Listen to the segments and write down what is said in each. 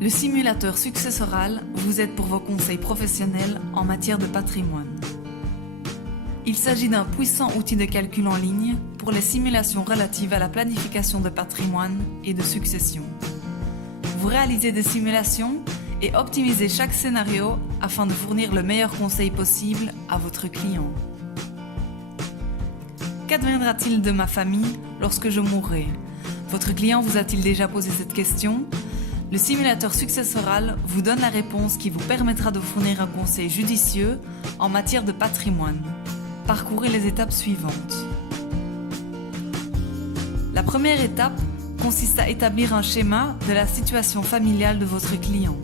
Le simulateur successoral vous aide pour vos conseils professionnels en matière de patrimoine. Il s'agit d'un puissant outil de calcul en ligne pour les simulations relatives à la planification de patrimoine et de succession. Vous réalisez des simulations et optimisez chaque scénario afin de fournir le meilleur conseil possible à votre client. Qu'adviendra-t-il de ma famille lorsque je mourrai? Votre client vous a-t-il déjà posé cette question? Le simulateur successoral vous donne la réponse qui vous permettra de fournir un conseil judicieux en matière de patrimoine. Parcourez les étapes suivantes. La première étape consiste à établir un schéma de la situation familiale de votre client.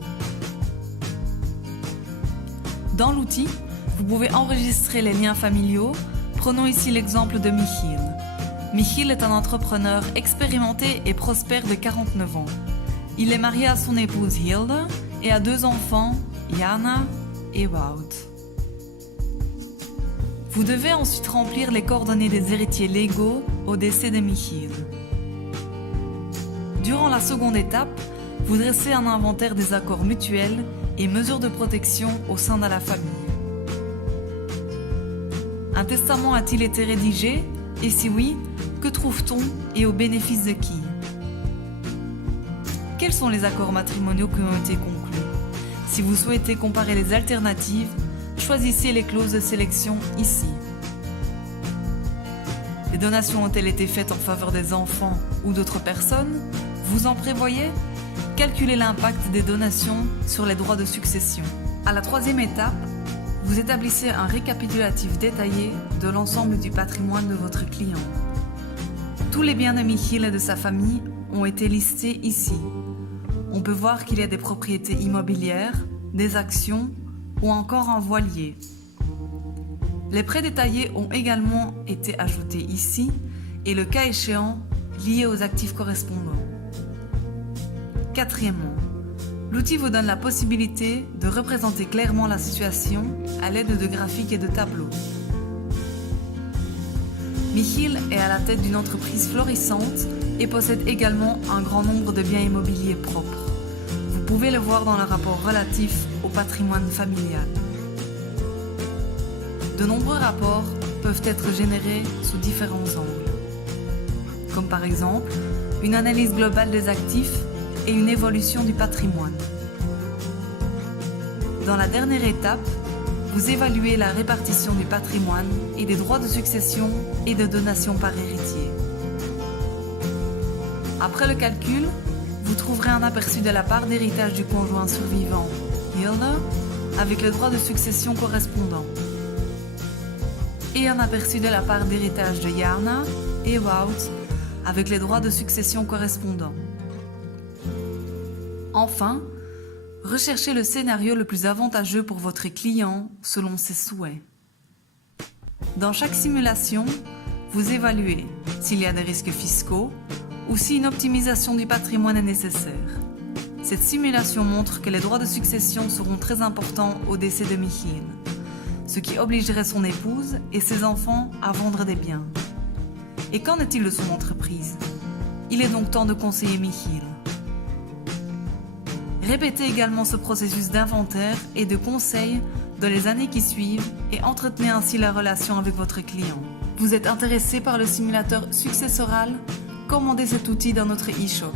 Dans l'outil, vous pouvez enregistrer les liens familiaux. Prenons ici l'exemple de Michiel. Michiel est un entrepreneur expérimenté et prospère de 49 ans. Il est marié à son épouse Hilde et a 2 enfants, Jana et Wout. Vous devez ensuite remplir les coordonnées des héritiers légaux au décès de Michiel. Durant la seconde étape, vous dressez un inventaire des accords mutuels et mesures de protection au sein de la famille. Un testament a-t-il été rédigé? Et si oui, que trouve-t-on et au bénéfice de qui? Quels sont les accords matrimoniaux qui ont été conclus? Si vous souhaitez comparer les alternatives, choisissez les clauses de sélection ici. Les donations ont-elles été faites en faveur des enfants ou d'autres personnes? Vous en prévoyez? Calculez l'impact des donations sur les droits de succession. À la troisième étape, vous établissez un récapitulatif détaillé de l'ensemble du patrimoine de votre client. Tous les biens de Michiel et de sa famille ont été listés ici. On peut voir qu'il y a des propriétés immobilières, des actions ou encore un voilier. Les prêts détaillés ont également été ajoutés ici et le cas échéant liés aux actifs correspondants. Quatrièmement, l'outil vous donne la possibilité de représenter clairement la situation à l'aide de graphiques et de tableaux. Michiel est à la tête d'une entreprise florissante et possède également un grand nombre de biens immobiliers propres. Vous pouvez le voir dans le rapport relatif au patrimoine familial. De nombreux rapports peuvent être générés sous différents angles, comme par exemple une analyse globale des actifs et une évolution du patrimoine. Dans la dernière étape, vous évaluez la répartition du patrimoine et des droits de succession et de donation par héritier. Après le calcul, vous trouverez un aperçu de la part d'héritage du conjoint survivant, Hilde, avec le droit de succession correspondant, et un aperçu de la part d'héritage de Jana et Wout, avec les droits de succession correspondants. Enfin, recherchez le scénario le plus avantageux pour votre client selon ses souhaits. Dans chaque simulation, vous évaluez s'il y a des risques fiscaux ou si une optimisation du patrimoine est nécessaire. Cette simulation montre que les droits de succession seront très importants au décès de Michiel, ce qui obligerait son épouse et ses enfants à vendre des biens. Et qu'en est-il de son entreprise? Il est donc temps de conseiller Michiel. Répétez également ce processus d'inventaire et de conseil dans les années qui suivent et entretenez ainsi la relation avec votre client. Vous êtes intéressé par le simulateur successoral? Commandez cet outil dans notre e-shop.